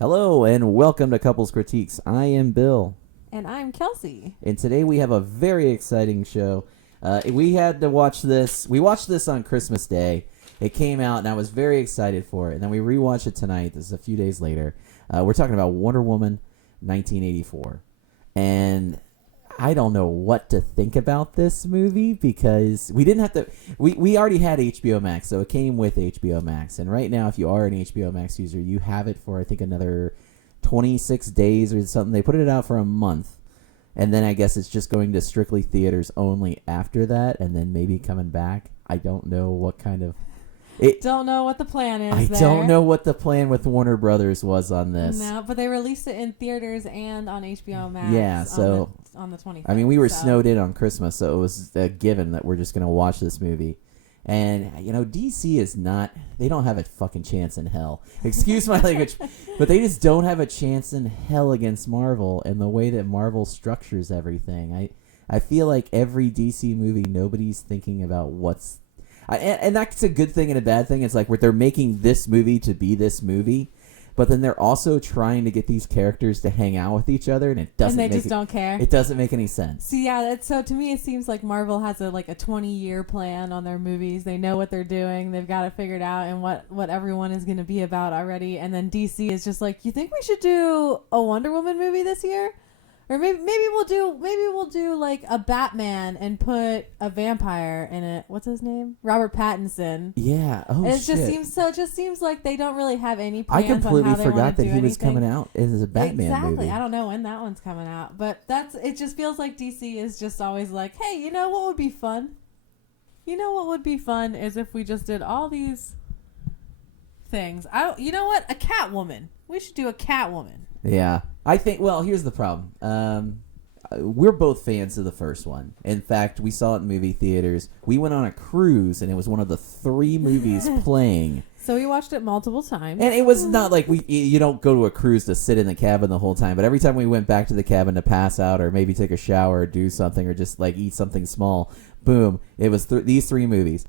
Hello and welcome to Couples Critiques. I am Bill. And I'm Kelsey. And today we have a very exciting show. We had to watch this. We watched this on Christmas Day. It came out and I was very excited for it. And then we rewatched it tonight. This is a few days later. We're talking about Wonder Woman 1984. And I don't know what to think about this movie because we didn't have to. We already had HBO Max, so it came with HBO Max. And right now, if you are an HBO Max user, you have it for I think another 26 days or something. They put it out for a month, and then I guess it's just going to strictly theaters only after that, and then maybe coming back. I don't know what kind of. Don't know what the plan is. I don't know what the plan with Warner Brothers was on this. No, but they released it in theaters and on HBO Max. Yeah, so on the 25th. I mean, we were snowed in on Christmas, so it was a given that we're just going to watch this movie. And, you know, DC is not... They don't have a fucking chance in hell. Excuse my language. But they just don't have a chance in hell against Marvel and the way that Marvel structures everything. I feel like every DC movie, nobody's thinking about what's... And that's a good thing and a bad thing. It's like they're making this movie to be this movie, but then they're also trying to get these characters to hang out with each other, and it doesn't. And they just don't care. It doesn't make any sense. See, yeah. So to me, it seems like Marvel has a 20-year plan on their movies. They know what they're doing. They've got it figured out, and what everyone is going to be about already. And then DC is just like, you think we should do a Wonder Woman movie this year? Or maybe we'll do like a Batman and put a vampire in it. What's his name? Robert Pattinson. Yeah. Oh, and it shit. just seems like they don't really have any plans. I completely on how forgot that he was anything. coming out as a Batman movie. Exactly. I don't know when that one's coming out, but it just feels like DC is just always like, hey, you know what would be fun? You know what would be fun is if we just did all these things. You know what? A Catwoman. We should do a Catwoman. Yeah. I think, well, here's the problem. We're both fans of the first one. In fact, we saw it in movie theaters. We went on a cruise, and it was one of the 3 movies playing. So we watched it multiple times. And it was not like you don't go to a cruise to sit in the cabin the whole time, but every time we went back to the cabin to pass out or maybe take a shower or do something or just like eat something small, boom, it was these 3 movies.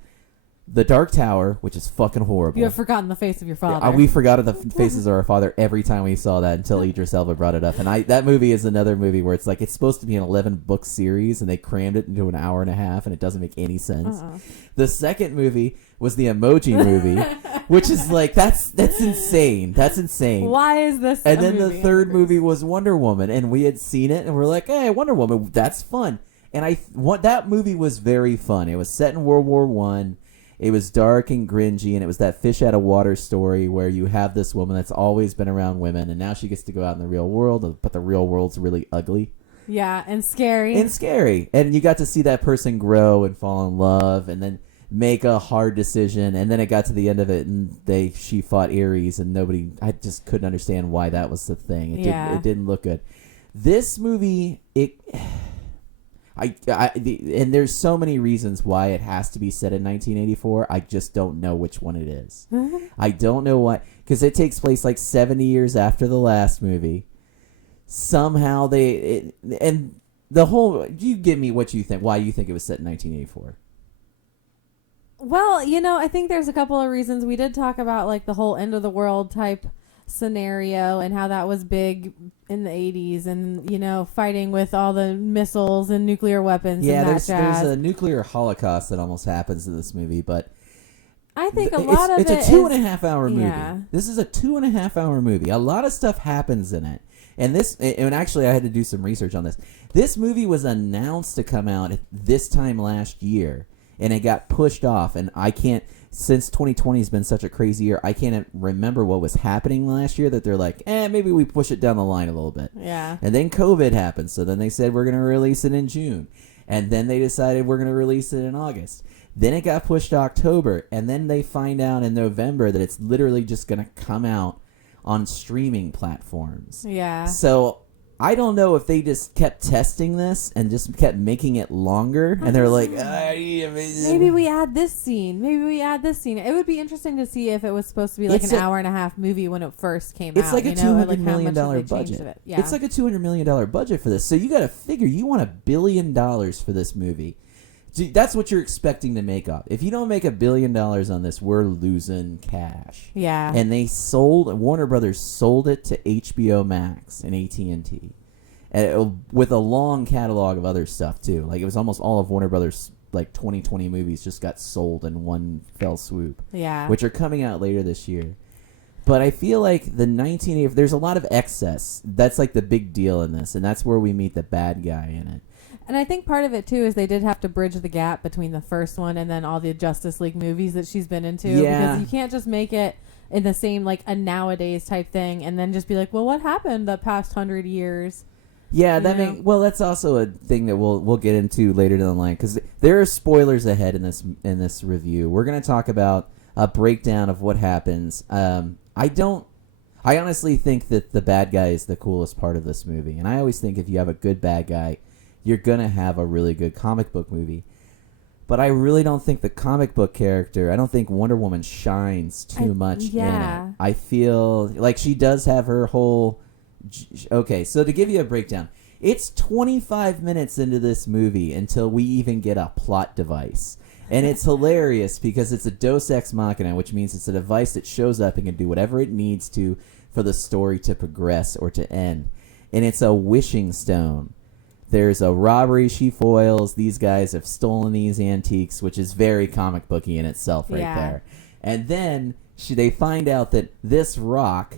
The Dark Tower, which is fucking horrible. You have forgotten the face of your father. We forgot the faces of our father every time we saw that until Idris Elba brought it up. And that movie is another movie where it's like it's supposed to be an 11-book series, and they crammed it into an hour and a half, and it doesn't make any sense. The second movie was the Emoji Movie, which is like that's insane. That's insane. Why is this? And then the third movie was Wonder Woman, and we had seen it, and we're like, hey, Wonder Woman, that's fun. And that movie was very fun. It was set in World War I. It was dark and gringy, and it was that fish out of water story where you have this woman that's always been around women, and now she gets to go out in the real world, but the real world's really ugly. Yeah, and scary. And you got to see that person grow and fall in love, and then make a hard decision, and then it got to the end of it, and she fought Ares, and I just couldn't understand why that was the thing. It didn't look good. This movie, and there's so many reasons why it has to be set in 1984. I just don't know which one it is. I don't know why, because it takes place like 70 years after the last movie. Somehow and the whole. You give me what you think. Why you think it was set in 1984? Well, I think there's a couple of reasons. We did talk about like the whole end of the world type scenario and how that was big in the 80s, and fighting with all the missiles and nuclear weapons. Yeah, and there's a nuclear holocaust that almost happens in this movie, but I think it's a 2.5 hour movie. Yeah. This is a 2.5 hour movie. A lot of stuff happens in it, and actually I had to do some research on this. This movie was announced to come out at this time last year, and it got pushed off, and I can't. Since 2020 has been such a crazy year, I can't remember what was happening last year that they're like, maybe we push it down the line a little bit. Yeah. And then COVID happened, so then they said we're going to release it in June. And then they decided we're going to release it in August. Then it got pushed to October, and then they find out in November that it's literally just going to come out on streaming platforms. Yeah. So I don't know if they just kept testing this and just kept making it longer, and they're like, maybe we add this scene. It would be interesting to see if it was supposed to be like an hour and a half movie when it first came out. It's like a $200 million budget. Yeah. It's like a $200 million budget for this. So you got to figure you want $1 billion for this movie. That's what you're expecting to make off. If you don't make $1 billion on this, we're losing cash. Yeah. And Warner Brothers sold it to HBO Max and AT&T, with a long catalog of other stuff too. Like it was almost all of Warner Brothers 2020 movies just got sold in one fell swoop. Yeah. Which are coming out later this year. But I feel like the 1980, there's a lot of excess. That's like the big deal in this, and that's where we meet the bad guy in it. And I think part of it, too, is they did have to bridge the gap between the first one and then all the Justice League movies that she's been into. Yeah. Because you can't just make it in the same, a nowadays type thing and then just be like, well, what happened the past 100 years? Yeah, that's also a thing that we'll get into later down the line, because there are spoilers ahead in this review. We're going to talk about a breakdown of what happens. I honestly think that the bad guy is the coolest part of this movie, and I always think if you have a good bad guy, you're going to have a really good comic book movie. But I really don't think the comic book character, I don't think Wonder Woman shines too much in it. I feel like she does have her whole... Okay, so to give you a breakdown, it's 25 minutes into this movie until we even get a plot device. And it's hilarious because it's a Deus Ex Machina, which means it's a device that shows up and can do whatever it needs to for the story to progress or to end. And it's a wishing stone. There's a robbery she foils. These guys have stolen these antiques, which is very comic booky in itself right there. And then they find out that this rock,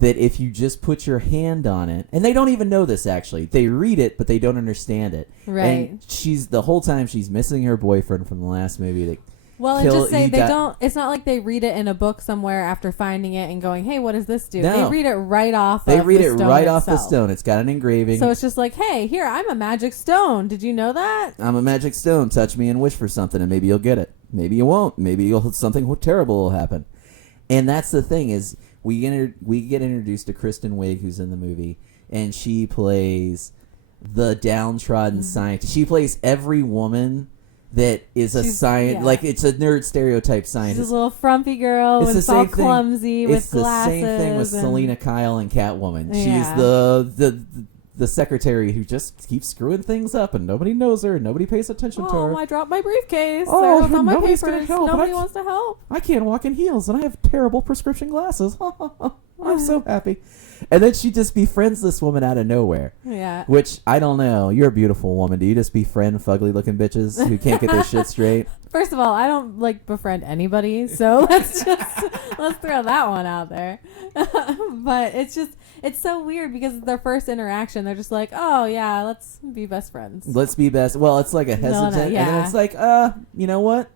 that if you just put your hand on it, and they don't even know this actually. They read it, but they don't understand it. Right. And the whole time she's missing her boyfriend from the last movie. It's not like they read it in a book somewhere after finding it and going, hey, what does this do? No. They read it right off the stone. It's got an engraving. So it's just like, hey, here, I'm a magic stone. Did you know that? I'm a magic stone. Touch me and wish for something, and maybe you'll get it. Maybe you won't. Maybe something terrible will happen. And that's the thing is, we get introduced to Kristen Wiig, who's in the movie, and she plays the downtrodden scientist. She plays every woman that is it's a nerd stereotype scientist. She's a little frumpy girl with all clumsy with glasses. It's the same thing with Selena Kyle and Catwoman. She's the secretary who just keeps screwing things up and nobody knows her and nobody pays attention to her. Oh, I dropped my briefcase. Oh, on my nobody's papers. gonna help. Nobody wants to help. I can't walk in heels and I have terrible prescription glasses. I'm so happy. And then she just befriends this woman out of nowhere. Yeah. Which, I don't know. You're a beautiful woman. Do you just befriend fugly-looking bitches who can't get their shit straight? First of all, I don't, befriend anybody, so let's throw that one out there. But it's so weird because it's their first interaction. They're just like, oh, yeah, let's be best friends. Let's be best... Well, it's like a hesitant, yeah. and then it's like, you know what?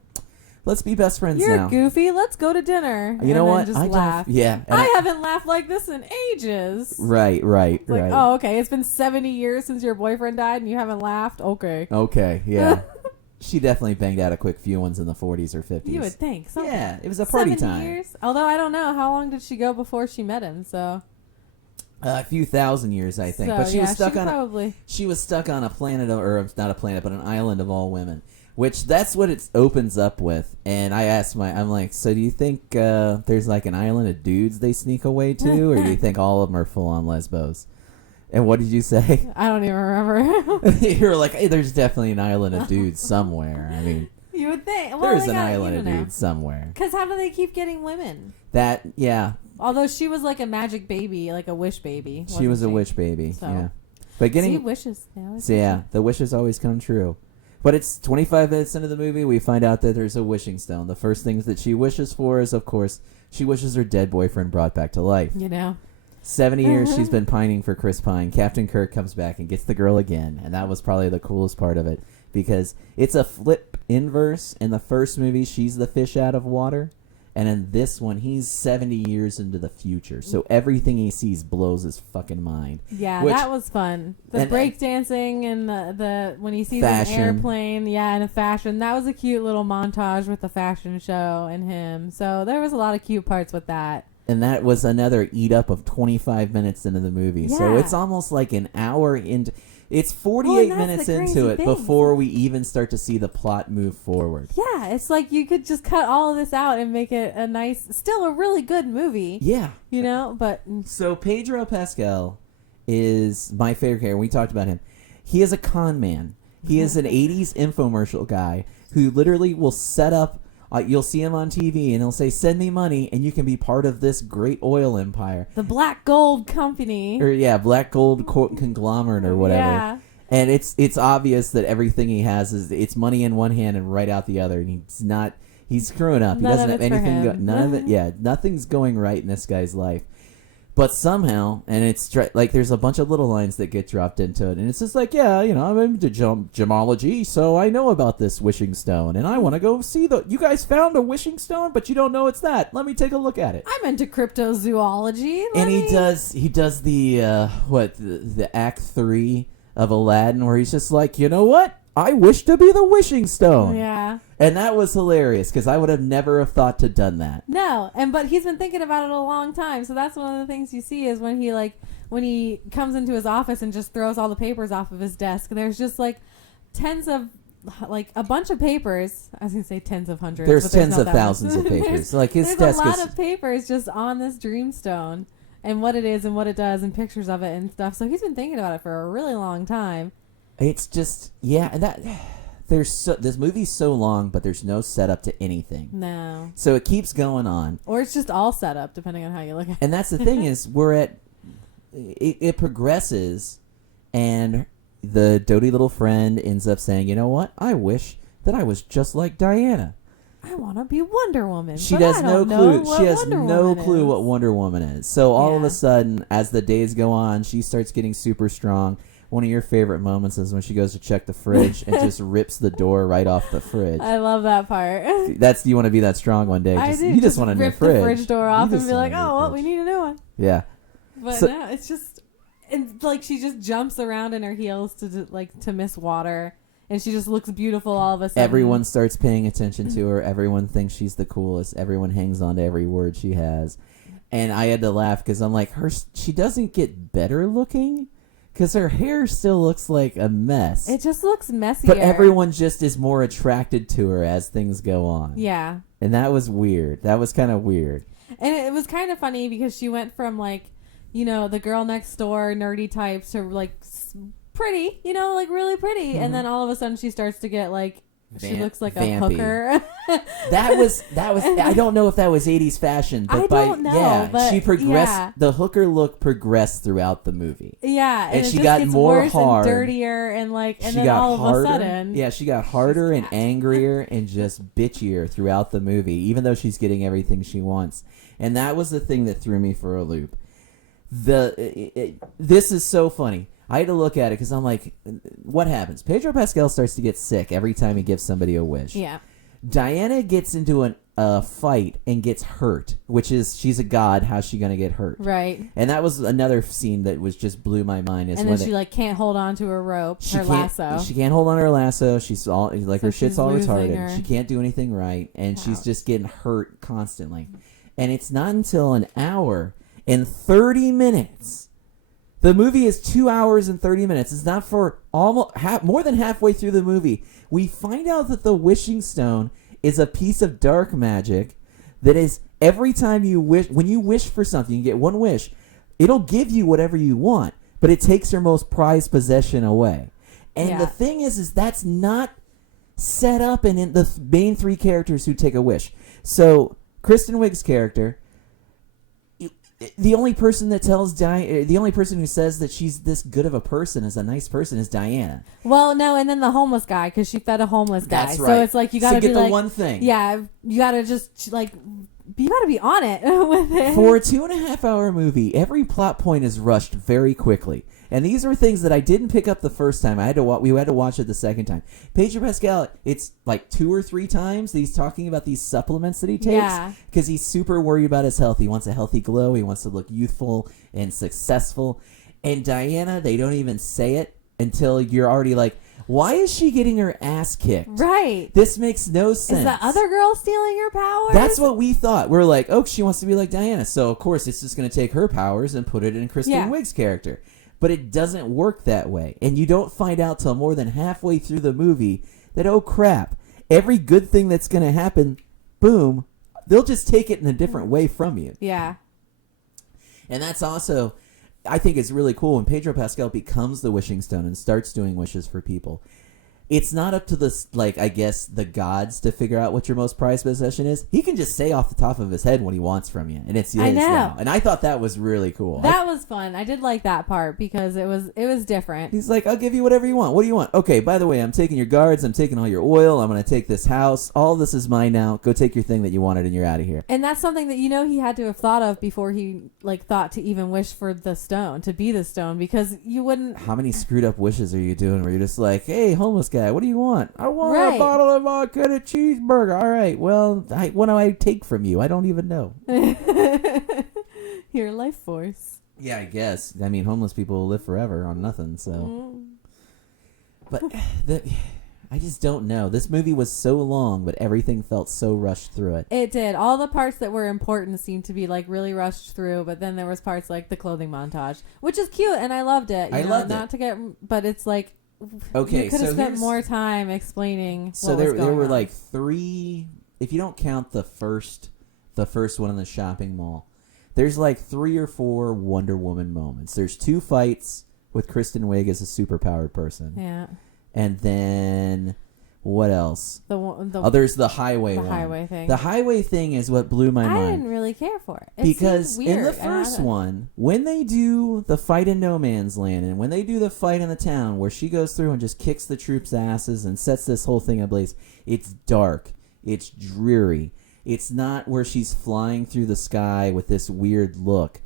Let's be best friends You're now. Goofy. Let's go to dinner. You know what? Just laugh. Yeah. I haven't laughed like this in ages. Right. Oh, okay. It's been 70 years since your boyfriend died and you haven't laughed? Okay, yeah. She definitely banged out a quick few ones in the 40s or 50s. You would think. Yeah, it was a party 70 time. years? Although I don't know. How long did she go before she met him? So a few thousand years, I think. So, but she was stuck she was stuck on a planet, or not a planet, but an island of all women. Which, that's what it opens up with. And I asked I'm like, so do you think there's like an island of dudes they sneak away to? Or do you think all of them are full-on lesbos? And what did you say? I don't even remember. You were like, hey, there's definitely an island of dudes somewhere. I mean... You would think. Well, there's an island of dudes somewhere. Because how do they keep getting women? Yeah. Although she was like a magic baby, like a wish baby. She was a wish baby, so. yeah. But getting... wishes. The wishes always come true. But it's 25 minutes into the movie, we find out that there's a wishing stone. The first things that she wishes for is, of course, she wishes her dead boyfriend brought back to life. 70 years she's been pining for Chris Pine. Captain Kirk comes back and gets the girl again. And that was probably the coolest part of it. Because it's a flip inverse. In the first movie, she's the fish out of water. And in this one, he's 70 years into the future. So everything he sees blows his fucking mind. Yeah, that was fun. The breakdancing and the when he sees an airplane, and a fashion. That was a cute little montage with the fashion show and him. So there was a lot of cute parts with that. And that was another eat up of 25 minutes into the movie. Yeah. So it's almost like an hour into... It's 48 minutes into it before we even start to see the plot move forward. Yeah, it's like you could just cut all of this out and make it still a really good movie. Yeah. You know, but... So Pedro Pascal is my favorite character. We talked about him. He is a con man. He is an 80s infomercial guy who literally will set up, you'll see him on TV and he'll say, send me money and you can be part of this great oil empire. The Black Gold Company. Or Black Gold conglomerate or whatever. Yeah. And it's obvious that everything he has is it's money in one hand and right out the other, and he's screwing up. He None doesn't of have it's for anything. him. None of it. Yeah, nothing's going right in this guy's life. But somehow, and it's like there's a bunch of little lines that get dropped into it, and it's just like, yeah, I'm into gemology, so I know about this wishing stone, and I want to go see you guys found a wishing stone, but you don't know it's that. Let me take a look at it. I'm into cryptozoology. He does the Act 3 of Aladdin, where he's just like, you know what? I wish to be the wishing stone. Yeah. And that was hilarious because I would have never have thought to done that. No, but he's been thinking about it a long time. So that's one of the things you see is when he comes into his office and just throws all the papers off of his desk. There's just tens of a bunch of papers. I was gonna say tens of hundreds. There's but tens of thousands of papers. His there's desk a lot of papers just on this dreamstone and what it is and what it does and pictures of it and stuff. So he's been thinking about it for a really long time. It's just this movie's so long, but there's no setup to anything. No. So it keeps going on. Or it's just all set up, depending on how you look at it. And that's the thing is it progresses, and the doty little friend ends up saying, you know what? I wish that I was just like Diana. I want to be Wonder Woman. She has no clue. She has no clue what Wonder Wonder Woman is. So all of a sudden, as the days go on, she starts getting super strong. One of your favorite moments is when she goes to check the fridge and just rips the door right off the fridge. I love that part. You want to be that strong one day. You just want to rip the fridge door off and be like, oh, well, we need a new one. Yeah. But no, it's just, and she just jumps around in her heels to miss water. And she just looks beautiful all of a sudden. Everyone starts paying attention to her. Everyone thinks she's the coolest. Everyone hangs on to every word she has. And I had to laugh because I'm like, she doesn't get better looking because her hair still looks like a mess. It just looks messier. But everyone just is more attracted to her as things go on. Yeah. And that was weird. That was kind of weird. And it was kind of funny because she went from the girl next door nerdy types to pretty, really pretty. Mm-hmm. And then all of a sudden she starts to get she looks like vampy. a hooker. that was I don't know if that was 80s fashion, but don't know, but she progressed. Yeah. The hooker look progressed throughout the movie. Yeah, and it she just got gets more worse hard, and dirtier, and she then got all harder. of a sudden, yeah, she got harder and angrier and just bitchier throughout the movie, even though she's getting everything she wants. And that was the thing that threw me for a loop. This is so funny. I had to look at it because I'm like, what happens? Pedro Pascal starts to get sick every time he gives somebody a wish. Yeah. Diana gets into a fight and gets hurt, which is, she's a god. How's she going to get hurt? Right. And that was another scene that was just blew my mind. And then she can't hold on to her rope, her lasso. She can't hold on to her lasso. She's all her shit's all retarded. Her. She can't do anything right. And she's just getting hurt constantly. And it's not until an hour and 30 minutes. The movie is 2 hours and 30 minutes. It's not for almost more than halfway through the movie. We find out that the wishing stone is a piece of dark magic that is every time you wish, when you wish for something, you get one wish, it'll give you whatever you want, but it takes your most prized possession away. And the thing is that's not set up in the main three characters who take a wish. So Kristen Wiig's character, the only person that the only person who says that she's this good of a person, is a nice person, is Diana. Well, no, and then the homeless guy, because she fed a homeless guy. That's right. So it's like you got to get the one thing. Yeah, you got to just you got to be on it with it. For a 2.5 hour movie, every plot point is rushed very quickly. And these are things that I didn't pick up the first time. We had to watch it the second time. Pedro Pascal, it's 2 or 3 times that he's talking about these supplements that he takes. Because he's super worried about his health. He wants a healthy glow. He wants to look youthful and successful. And Diana, they don't even say it until you're already like, why is she getting her ass kicked? Right. This makes no sense. Is the other girl stealing her powers? That's what we thought. We're like, oh, she wants to be like Diana. So, of course, it's just going to take her powers and put it in Kristen Wiig's character. But it doesn't work that way. And you don't find out till more than halfway through the movie that, oh crap, every good thing that's going to happen, boom, they'll just take it in a different way from you. Yeah. And that's also, I think it's really cool when Pedro Pascal becomes the wishing stone and starts doing wishes for people. it's not up to the, like, I guess, the gods to figure out what your most prized possession is. He can just say off the top of his head what he wants from you, and it's his I know. now. And I thought that was really cool. That was fun. I did like that part because it was different. He's like, I'll give you whatever you want. What do you want? Okay, by the way, I'm taking your guards. I'm taking all your oil. I'm going to take this house. All this is mine now. Go take your thing that you wanted, and you're out of here. And that's something that, he had to have thought of before he, like, thought to even wish for the stone, to be the stone, because you wouldn't... How many screwed up wishes are you doing where you're just like, hey, homeless guy, what do you want? I want Right. a bottle of vodka and a cheeseburger. All right, well, what do I take from you? I don't even know. Your life force. Yeah, I guess. I mean, homeless people will live forever on nothing, so... But I just don't know. This movie was so long, but everything felt so rushed through it. It did. All the parts that were important seemed to be, like, really rushed through, but then there was parts like the clothing montage, which is cute, and I loved it. Loved not it. to get... But it's like... Okay, you could have so spent more time explaining So what was there going were on. like 3, if you don't count the first one in the shopping mall, there's like 3 or 4 Wonder Woman moments. There's 2 fights with Kristen Wiig as a superpowered person. Yeah. And then what else? The There's the highway one. highway thing. The highway thing is what blew my I mind. didn't really care for it. It Because seemed weird. in the first one, when they do the fight in No Man's Land and when they do the fight in the town where she goes through and just kicks the troops' asses and sets this whole thing ablaze, it's dark. It's dreary. It's not where she's flying through the sky with this weird look.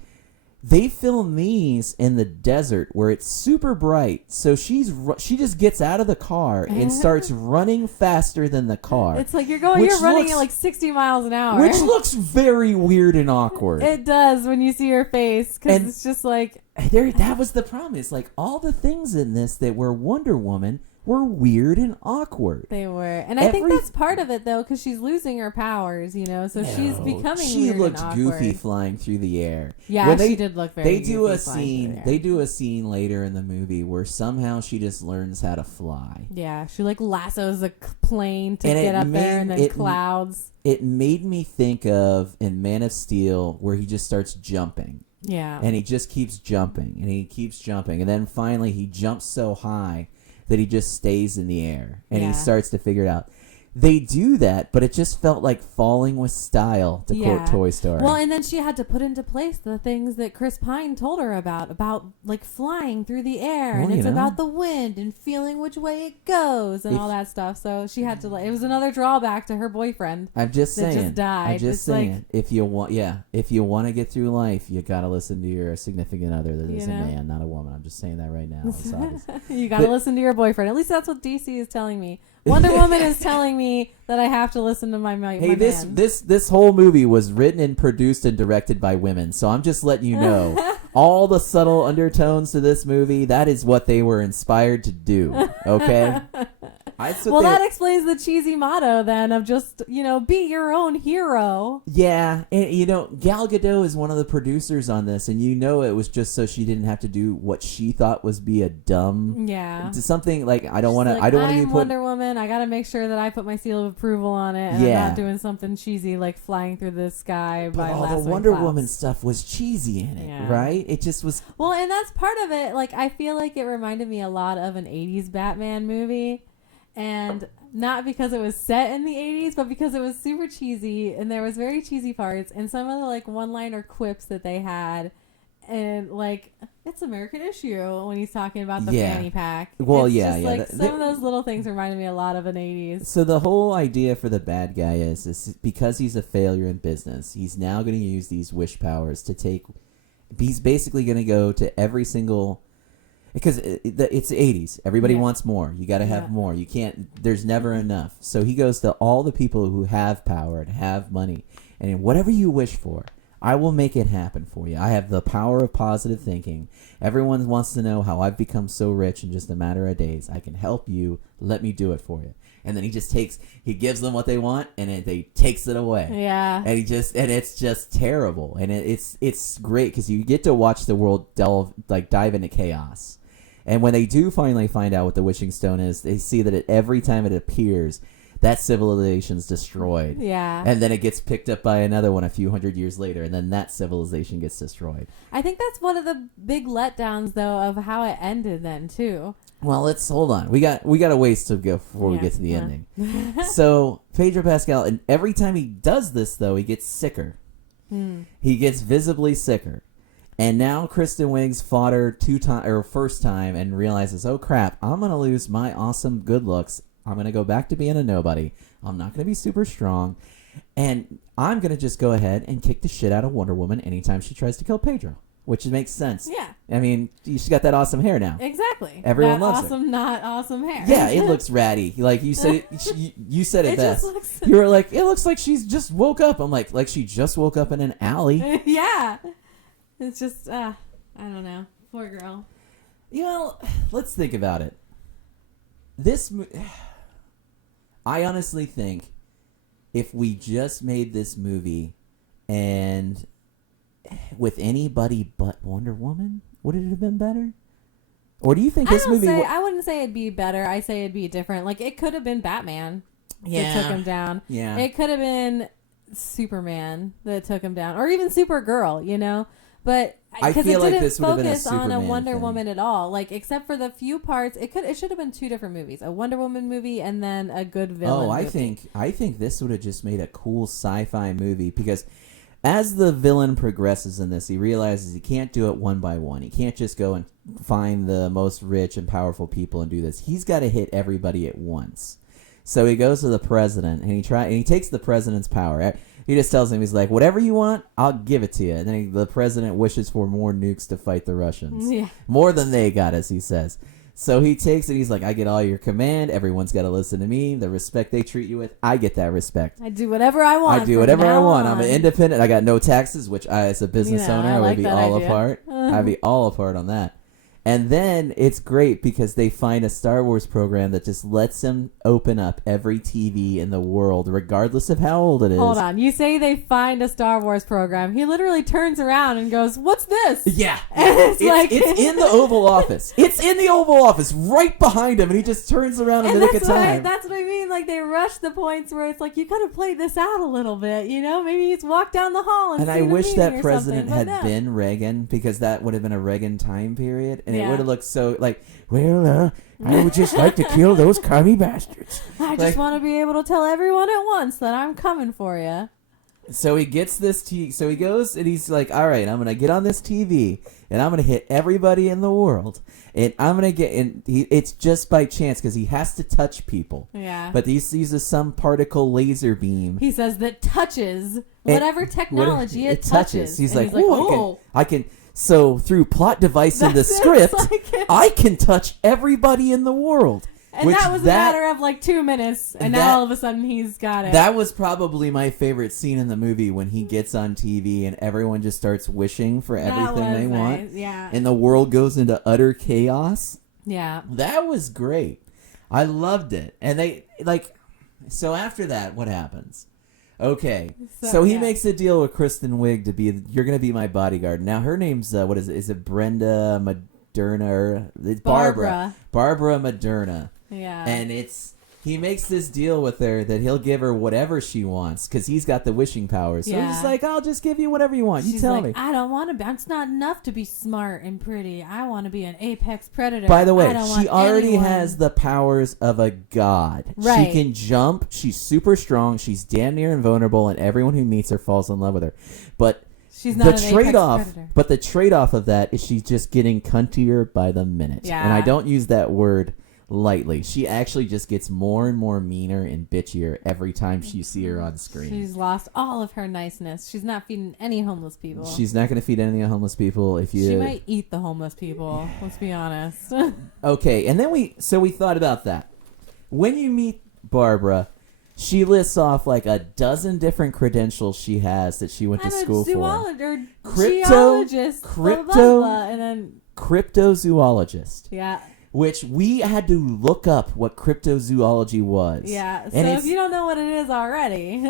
They film these in the desert where it's super bright, so she just gets out of the car and starts running faster than the car. It's like you're running at like 60 miles an hour. Which looks very weird and awkward. It does when you see her face, because it's just like... That was the problem. It's like all the things in this that were Wonder Woman were weird and awkward. They were. And I think that's part of it, though, because she's losing her powers, so she's becoming She weird looked and awkward. goofy flying through the air. Yeah, she did look very They do goofy a flying scene. through the They air. do a scene later in the movie where somehow she just learns how to fly. Yeah, she like lassos a plane to And get it up there, and then it- clouds. It made me think of in Man of Steel where he just starts jumping. Yeah. And he just keeps jumping and he keeps jumping. And then finally he jumps so high that he just stays in the air and he starts to figure it out. They do that, but it just felt like falling with style, to quote Toy Story. Well, and then she had to put into place the things that Chris Pine told her about like flying through the air, and it's about the wind and feeling which way it goes and all that stuff. So she had to, it was another drawback to her boyfriend. I'm just saying. Just died. I'm just It's saying. like, if you want to get through life, you got to listen to your significant other that is a man, not a woman. I'm just saying that right now. It's obvious. You got to listen to your boyfriend. At least that's what DC is telling me. Wonder Woman is telling me that I have to listen to my man. Hey, this whole movie was written and produced and directed by women, so I'm just letting you know all the subtle undertones to this movie. That is what they were inspired to do. Okay. That explains the cheesy motto then of just, be your own hero. Yeah, and Gal Gadot is one of the producers on this, and it was just so she didn't have to do what she thought was be a dumb something like I don't want to be Wonder Woman. I got to make sure that I put my seal of approval on it, and I'm not doing something cheesy like flying through the sky by all the lassoing Wonder clouds. Woman stuff was cheesy in it, right? It just was. Well, and that's part of it. Like I feel like it reminded me a lot of an '80s Batman movie. And not because it was set in the 80s, but because it was super cheesy and there was very cheesy parts and some of the like one-liner quips that they had, and like it's American Issue when he's talking about the fanny pack. Well, it's yeah. Like some of those little things reminded me a lot of an 80s. So the whole idea for the bad guy is because he's a failure in business, he's now going to use these wish powers to take. He's basically going to go to every single. Because it's the 80s. Everybody wants more. You got to have more. You can't. There's never enough. So he goes to all the people who have power and have money. And whatever you wish for, I will make it happen for you. I have the power of positive thinking. Everyone wants to know how I've become so rich in just a matter of days. I can help you. Let me do it for you. And then he gives them what they want, and they takes it away. Yeah. And it's just terrible. And it's great because you get to watch the world dive into chaos. And when they do finally find out what the wishing stone is, they see that every time it appears, that civilization's destroyed. Yeah. And then it gets picked up by another one a few hundred years later, and then that civilization gets destroyed. I think that's one of the big letdowns, though, of how it ended then, too. Well, let's hold on. We got a ways to go before we get to the ending. So Pedro Pascal, and every time he does this, though, he gets sicker. He gets visibly sicker. And now Kristen Wiig's fought her first time and realizes, oh crap, I'm gonna lose my awesome good looks. I'm gonna go back to being a nobody. I'm not gonna be super strong, and I'm gonna just go ahead and kick the shit out of Wonder Woman anytime she tries to kill Pedro, which makes sense. Yeah. I mean, she's got that awesome hair now. Exactly. Everyone that loves her. awesome, not awesome hair. Yeah, it looks ratty. Like you said, you said it best. Looks... You were like, it looks like she's just woke up. I'm like she just woke up in an alley. Yeah. It's just, I don't know. Poor girl. You know, let's think about it. I honestly think if we just made this movie and with anybody but Wonder Woman, would it have been better? Or do you think this movie... I wouldn't say it'd be better. I say it'd be different. Like, it could have been Batman that took him down. Yeah. It could have been Superman that took him down. Or even Supergirl, you know? But I feel like this would have been a focus on a Superman Wonder thing. Woman at all, like except for the few parts. It should have been two different movies: a Wonder Woman movie and then a good villain. I think this would have just made a cool sci-fi movie because as the villain progresses in this, he realizes he can't do it one by one. He can't just go and find the most rich and powerful people and do this. He's got to hit everybody at once. So he goes to the president and he takes the president's power. He just tells him, he's like, whatever you want, I'll give it to you. And then the president wishes for more nukes to fight the Russians. Yeah. More than they got, as he says. So he takes it. He's like, I get all your command. Everyone's got to listen to me. The respect they treat you with, I get that respect. I do whatever I want. I do whatever I want. I'm an independent. I got no taxes, which as a business owner, I would be all apart. I'd be all apart on that. And then it's great because they find a Star Wars program that just lets them open up every TV in the world, regardless of how old it is. Hold on. You say they find a Star Wars program. He literally turns around and goes, "What's this?" Yeah. And it's in the Oval Office. It's in the Oval Office right behind him, and he just turns around in the nick of time. That's what I mean. Like, they rush the points where it's like, you could have played this out a little bit, you know? Maybe he's walked down the hall and I wish that president had no. been Reagan, because that would have been a Reagan time period, and it would have looked so like, well, I would just like to kill those commie bastards. I just want to be able to tell everyone at once that I'm coming for you. So he gets this so he goes and he's like, all right, I'm going to get on this TV and I'm going to hit everybody in the world. And I'm going to get it's just by chance because he has to touch people. Yeah. But he uses some particle laser beam. He says that touches whatever technology it touches. He's and like, oh, I can. So through plot device in the script, I can touch everybody in the world. And that was a matter of like 2 minutes, and now all of a sudden he's got it. That was probably my favorite scene in the movie, when he gets on TV and everyone just starts wishing for everything they want. Yeah. And the world goes into utter chaos. Yeah. That was great. I loved it. And so after that, what happens? Okay. So he makes a deal with Kristen Wiig you're going to be my bodyguard. Now her name's, what is it? Is it Brenda Moderna? Or it's Barbara Moderna. Yeah. And he makes this deal with her that he'll give her whatever she wants because he's got the wishing powers. So he's like, I'll just give you whatever you want. You tell me. I don't want to be. It's not enough to be smart and pretty. I want to be an apex predator. By the way, she already has the powers of a god. Right. She can jump. She's super strong. She's damn near invulnerable, and everyone who meets her falls in love with her. But she's not an apex predator. But the trade-off of that is she's just getting cuntier by the minute. Yeah. And I don't use that word lightly. She actually just gets more and more meaner and bitchier every time you see her on screen. She's lost all of her niceness. She's not feeding any homeless people. She's not going to feed any homeless people. She might eat the homeless people. Let's be honest. Okay, and then we thought about that. When you meet Barbara, she lists off like a dozen different credentials she has that she went to school for. Geologist, blah, blah, blah, and then cryptozoologist. Yeah. Which we had to look up what cryptozoology was. Yeah, so and if you don't know what it is already.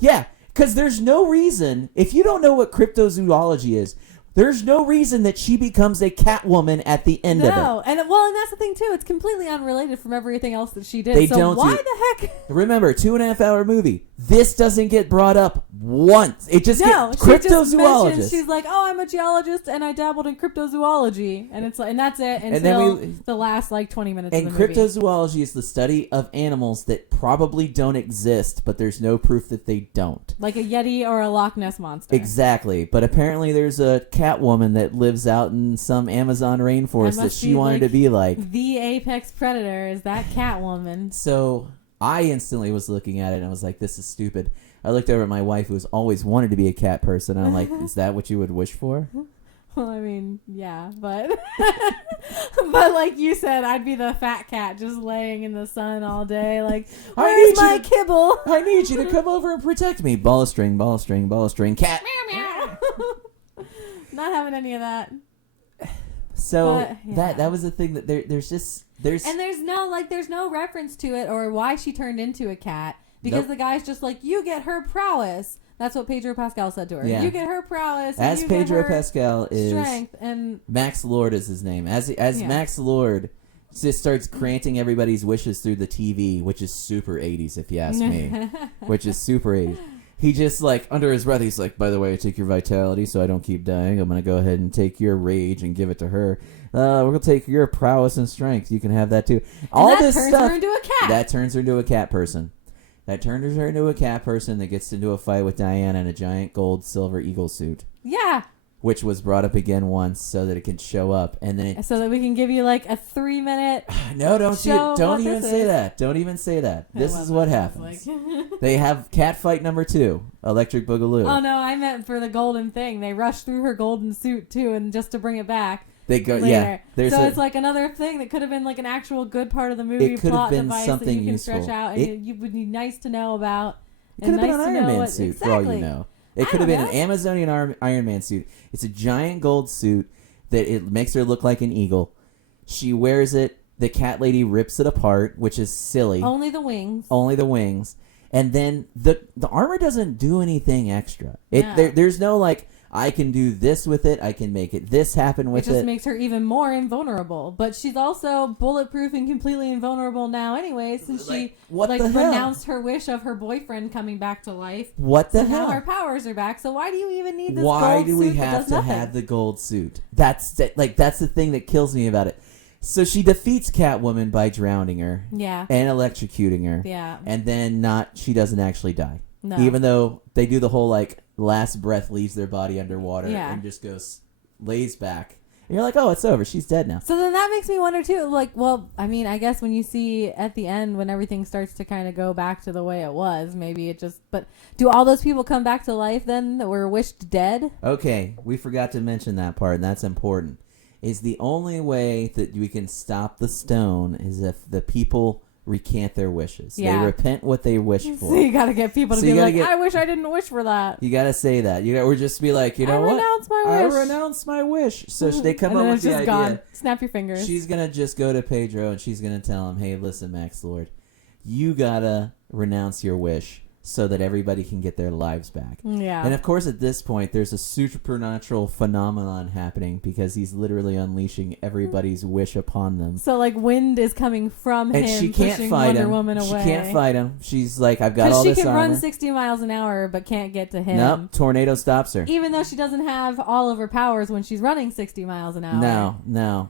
Yeah, because there's no reason, if you don't know what cryptozoology is, There's no reason that she becomes a Catwoman at the end of it. No, and that's the thing too. It's completely unrelated from everything else that she did. They so don't why do- the heck? Remember, 2.5 hour movie. This doesn't get brought up once. It just gets she just cryptozoologist. mentions, she's like, "Oh, I'm a geologist and I dabbled in cryptozoology," and it's like, and that's it And until then the last like 20 minutes. And of the movie. cryptozoology is the study of animals that probably don't exist, but there's no proof that they don't. Like a Yeti or a Loch Ness monster. Exactly. But apparently there's a Catwoman that lives out in some Amazon rainforest that she wanted to be like. The apex predator is that Catwoman. So I instantly was looking at it and I was like, this is stupid. I looked over at my wife who's always wanted to be a cat person. And I'm like, is that what you would wish for? Well, I mean, yeah, but but like you said, I'd be the fat cat just laying in the sun all day. Like, where's my kibble? I need you to come over and protect me. Ball of string, ball of string, ball of string, cat. Meow, meow. Not having any of that. So But, yeah. that was the thing that there's And there's no reference to it or why she turned into a cat because Nope. the guy's just like, you get her prowess. That's what Pedro Pascal said to her. Yeah. You get her prowess. as and you Pedro get her Pascal is strength and Max Lord is his name. As Yeah. Max Lord just starts granting everybody's wishes through the TV, which is super 80s if you ask me. Which is super 80s. He just like under his breath, he's like, by the way, I take your vitality so I don't keep dying. I'm gonna go ahead and take your rage and give it to her. We're gonna take your prowess and strength. You can have that too. All that this turns stuff her into a cat. that turns her into a cat person. That turns her into a cat person that gets into a fight with Diana in a giant gold silver eagle suit, Yeah. which was brought up again once so that it can show up, and then it. So that we can give you like a 3-minute. No, don't Show even what this say is. that. Don't even say that. This I is love what that. It's happens. like- They have cat fight number 2, Electric Boogaloo. Oh no, I meant for the golden thing. They rushed through her golden suit too, and just to bring it back. They go, Later. yeah. There's So it's like another thing that could have been like an actual good part of the movie It could have plot been device something that you can useful. stretch out, and it would be nice to know about. It could have been nice an to Iron know Man what- suit exactly. for all you know. It I could have don't been an Amazonian Iron Man suit. It's a giant gold suit that it makes her look like an eagle. She wears it. The cat lady rips it apart, which is silly. Only the wings. Only the wings. And then the armor doesn't do anything extra. No. There's no like, I can do this with it. I can make this happen It with just it. makes her even more invulnerable. But she's also bulletproof and completely invulnerable now anyway, since Like, she what the hell? renounced her wish of her boyfriend coming back to life. What the So hell? now her powers are back. So why do you even need this Why gold do we suit that have does to nothing? have the gold suit? That's the thing that kills me about it. So she defeats Catwoman by drowning her Yeah. and electrocuting her. Yeah. And then she doesn't actually die. No. Even though they do the whole like last breath leaves their body underwater Yeah. and just lays back. And you're like, oh, it's over. She's dead now. So then that makes me wonder too, like, well, I mean, I guess when you see at the end when everything starts to kind of go back to the way it was, maybe it just, but do all those people come back to life then that were wished dead? Okay, we forgot to mention that part, and that's important. Is the only way that we can stop the stone is if the people recant their wishes. Yeah. They repent what they wished for. So you got to get people to So be you gotta like, get- I wish I didn't wish for that. You gotta say that. Or just be like, you know I what? renounce my I wish. renounce my wish. So they come and up then with it's the just idea. gone. Snap your fingers. She's gonna just go to Pedro and she's gonna tell him, "Hey, listen, Max Lord, you gotta renounce your wish so that everybody can get their lives back." Yeah. And of course, at this point, there's a supernatural phenomenon happening because he's literally unleashing everybody's wish upon them. So like wind is coming from And him, she can't pushing fight Wonder him. Woman She away. can't fight him. She's like, "I've got Because all she this can armor." run 60 miles an hour but can't get to him. Nope, tornado stops her. Even though she doesn't have all of her powers when she's running 60 miles an hour. No.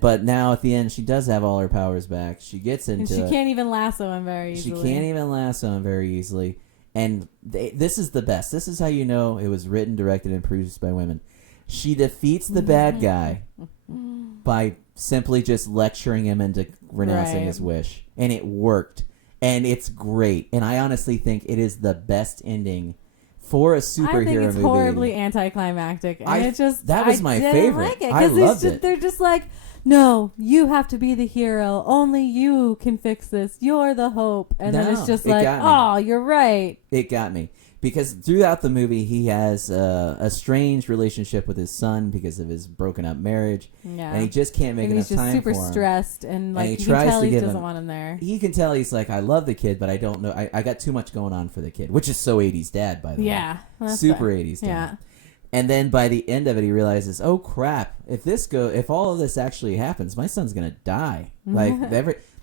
But now at the end, she does have all her powers back. She gets And into she it. can't even lasso him very She easily. can't even lasso him very easily. And this is the best. This is how you know it was written, directed, and produced by women. She defeats the bad guy by simply just lecturing him into renouncing Right. his wish. And it worked. And it's great. And I honestly think it is the best ending for a superhero I think it's movie. horribly anticlimactic. And that was my didn't favorite. Like it, I 'cause loved it. They're just like, no, you have to be the hero. Only you can fix this. You're the hope. And then No, it's just it like, got me. oh, you're right. It got me. Because throughout the movie, he has a strange relationship with his son because of his broken up marriage. Yeah. And he just can't make and enough he's just time super for him. stressed. And like he you can tries tell to he give doesn't him- want him there. He can tell he's like, I love the kid, but I don't know. I got too much going on for the kid, which is so 80s dad, by the way. Yeah. that's Super fair. 80s dad. Yeah. And then by the end of it, he realizes, oh crap! If all of this actually happens, my son's gonna die. Like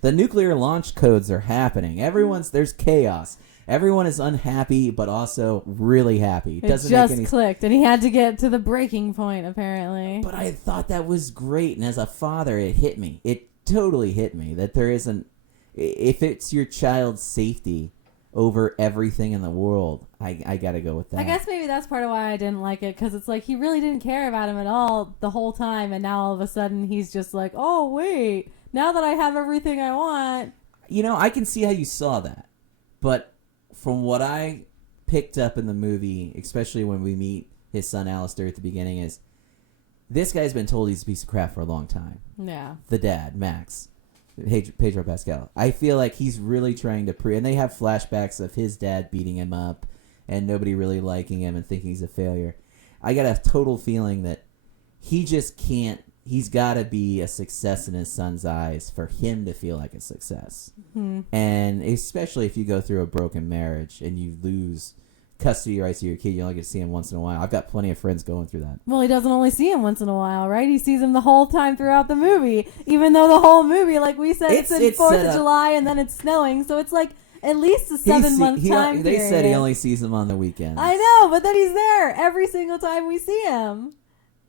the nuclear launch codes are happening. There's chaos. Everyone is unhappy, but also really happy. It just clicked, and he had to get to the breaking point, apparently. But I thought that was great, and as a father, it hit me. It totally hit me that there isn't. If it's your child's safety over everything in the world, I gotta go with that. I guess maybe that's part of why I didn't like it, because it's like he really didn't care about him at all the whole time, and now all of a sudden he's just like, oh wait, now that I have everything I want. I can see how you saw that, but from what I picked up in the movie, especially when we meet his son Alistair at the beginning, is this guy's been told he's a piece of crap for a long time. Yeah. The dad, Max. Pedro Pascal. I feel like he's really trying to and they have flashbacks of his dad beating him up and nobody really liking him and thinking he's a failure. I got a total feeling that he just can't. He's got to be a success in his son's eyes for him to feel like a success. Mm-hmm. And especially if you go through a broken marriage and you lose custody rights to your kid, you only get to see him once in a while. I've got plenty of friends going through that. Well, he doesn't only see him once in a while, right? He sees him the whole time throughout the movie, even though the whole movie, like we said, it's in 4th of July and then it's snowing, so it's like at least a 7-month time period. They said he only sees him on the weekends. I know, but then he's there every single time we see him.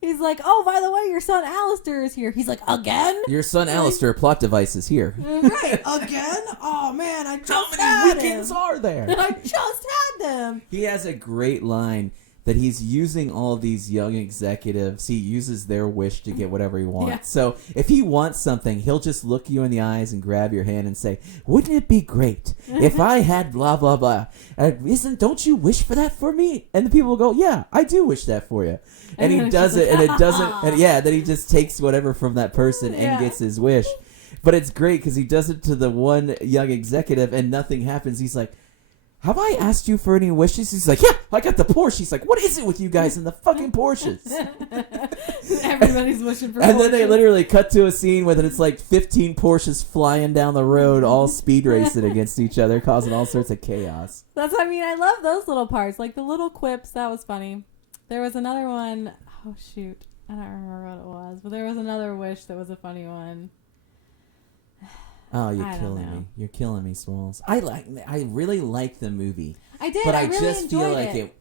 He's like, oh, by the way, your son Alistair is here. He's like, again? Your son Alistair, plot device, is here. Right, again? Oh, man, I just How many weekends are there? I just had them. He has a great line that he's using all of these young executives. He uses their wish to get whatever he wants. Yeah. So if he wants something, he'll just look you in the eyes and grab your hand and say, wouldn't it be great if I had blah, blah, blah? Don't you wish for that for me? And the people will go, yeah, I do wish that for you. And he does it, and it doesn't, and then he just takes whatever from that person and gets his wish. But it's great because he does it to the one young executive and nothing happens. He's like, have I asked you for any wishes? He's like, yeah, I got the Porsche. He's like, what is it with you guys and the fucking Porsches? Everybody's wishing for And Porsches. then they literally cut to a scene with it. It's like 15 Porsches flying down the road, all speed racing against each other, causing all sorts of chaos. I love those little parts. Like the little quips, that was funny. There was another one. Oh, shoot. I don't remember what it was. But there was another wish that was a funny one. Oh, you're killing me. You're killing me, Smalls. I really like the movie. I did. But I really just feel like it.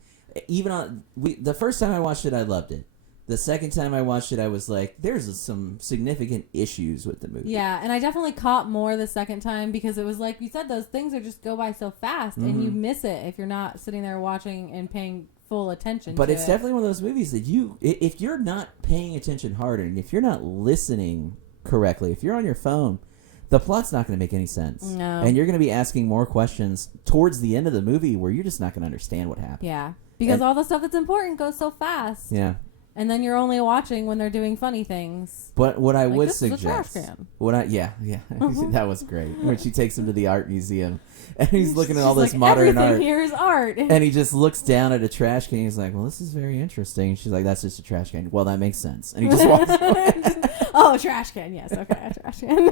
Even on the first time I watched it, I loved it. The second time I watched it, I was like, there's some significant issues with the movie. Yeah, and I definitely caught more the second time because it was like you said, those things are just go by so fast and you miss it if you're not sitting there watching and paying full attention but to it's it. definitely one of those movies that if you're not paying attention hard and if you're not listening correctly, if you're on your phone, the plot's not going to make any sense. No. And you're going to be asking more questions towards the end of the movie where you're just not going to understand what happened. Yeah, because all the stuff that's important goes so fast. Yeah. And then you're only watching when they're doing funny things. But what I would this suggest, is a trash can. That was great. When she takes him to the art museum, and he's looking at all this like, modern art. Everything here is art. And he just looks down at a trash can. He's like, "Well, this is very interesting." She's like, "That's just a trash can." Well, that makes sense. And he just walks away. Oh, a trash can. Yes, okay, a trash can.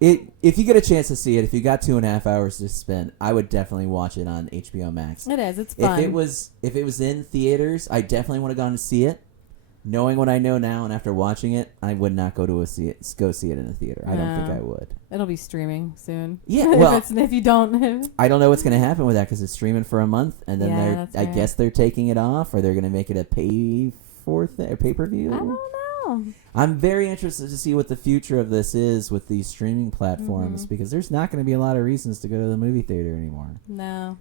If you get a chance to see it, if you got 2.5 hours to spend, I would definitely watch it on HBO Max. It is. It's fun. If it was in theaters, I definitely would have gone to see it. Knowing what I know now, and after watching it, I would not go to see it in a theater. I don't think I would. It'll be streaming soon. Yeah, well, if you don't, I don't know what's going to happen with that because it's streaming for a month, and then I right. guess they're taking it off, or they're going to make it a pay-per-view. I don't know. I'm very interested to see what the future of this is with these streaming platforms because there's not going to be a lot of reasons to go to the movie theater anymore. No.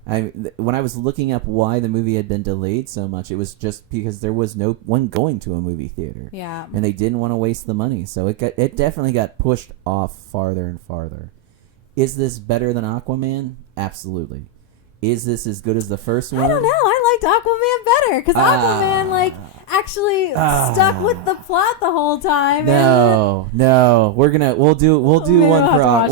When I was looking up why the movie had been delayed so much, it was just because there was no one going to a movie theater. Yeah. And they didn't want to waste the money, so it definitely got pushed off farther and farther. Is this better than Aquaman? Absolutely. Is this as good as the first one? I don't know. I liked Aquaman better because Aquaman actually stuck with the plot the whole time. No. We'll do one for Aquaman. I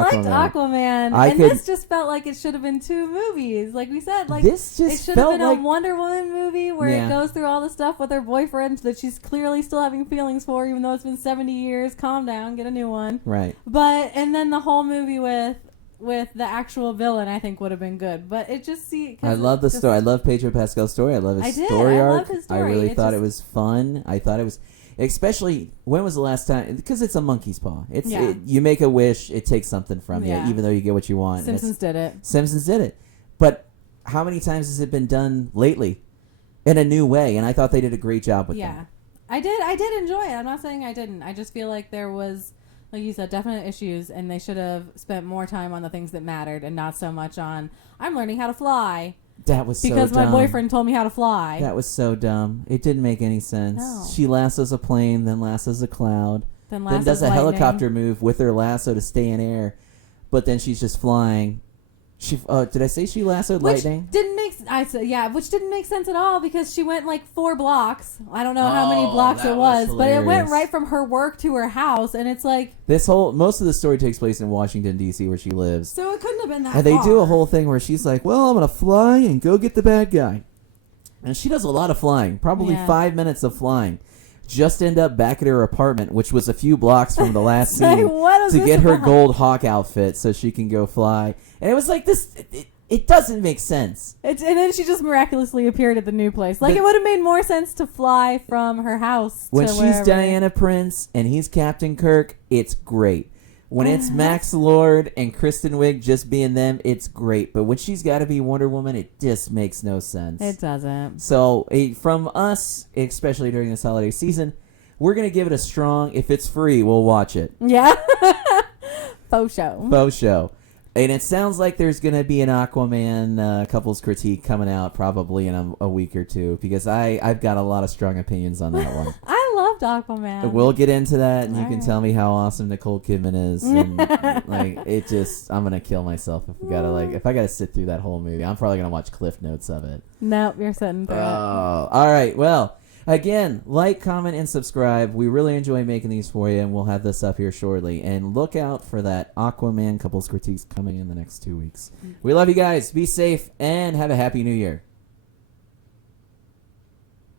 liked Aquaman, this just felt like it should have been 2 movies. Like we said, this just it should have been like a Wonder Woman movie where it goes through all the stuff with her boyfriend that she's clearly still having feelings for, even though it's been 70 years. Calm down, get a new one. Right. And then the whole movie with with the actual villain, I think would have been good. But it just I love the story. I love Pedro Pascal's story. I love his story arc. Love his I story. really thought it was fun. I thought it was, especially when was the last time? Because it's a monkey's paw. You make a wish, it takes something from you, even though you get what you want. Simpsons did it. But how many times has it been done lately in a new way? And I thought they did a great job with that. I did enjoy it. I'm not saying I didn't. I just feel like there was, like you said, definite issues, and they should have spent more time on the things that mattered and not so much on, I'm learning how to fly. That was so dumb. Because my boyfriend told me how to fly. That was so dumb. It didn't make any sense. No. She lassos a plane, then lassos a cloud, then does a helicopter move with her lasso to stay in air, but then she's just flying. She did I say she lassoed lightning? Which didn't make sense at all because she went like 4 blocks. I don't know how many blocks it was, but it went right from her work to her house, and it's like most of the story takes place in Washington D.C. where she lives. So it couldn't have been that. And they do a whole thing where she's like, "Well, I'm gonna fly and go get the bad guy," and she does a lot of flying, probably 5 minutes of flying. Just end up back at her apartment, which was a few blocks from the last scene, to get her gold hawk outfit so she can go fly. And it was like this. It doesn't make sense. And then she just miraculously appeared at the new place. Like, it would have made more sense to fly from her house when to she's wherever. Diana Prince and he's Captain Kirk. It's great. When it's Max Lord and Kristen Wiig just being them, it's great. But when she's got to be Wonder Woman, it just makes no sense. It doesn't. So from us, especially during this holiday season, we're going to give it a strong, if it's free, we'll watch it. Yeah. Faux show. And it sounds like there's going to be an Aquaman couples critique coming out probably in a week or two, because I've got a lot of strong opinions on that one. I loved Aquaman. We'll get into that, and you can tell me how awesome Nicole Kidman is. And, I'm going to kill myself if I got to sit through that whole movie. I'm probably going to watch Cliff Notes of it. Nope, you're sitting through it. All right. Well, again, like, comment, and subscribe. We really enjoy making these for you, and we'll have this up here shortly. And look out for that Aquaman couples critiques coming in the next 2 weeks. We love you guys. Be safe, and have a happy new year.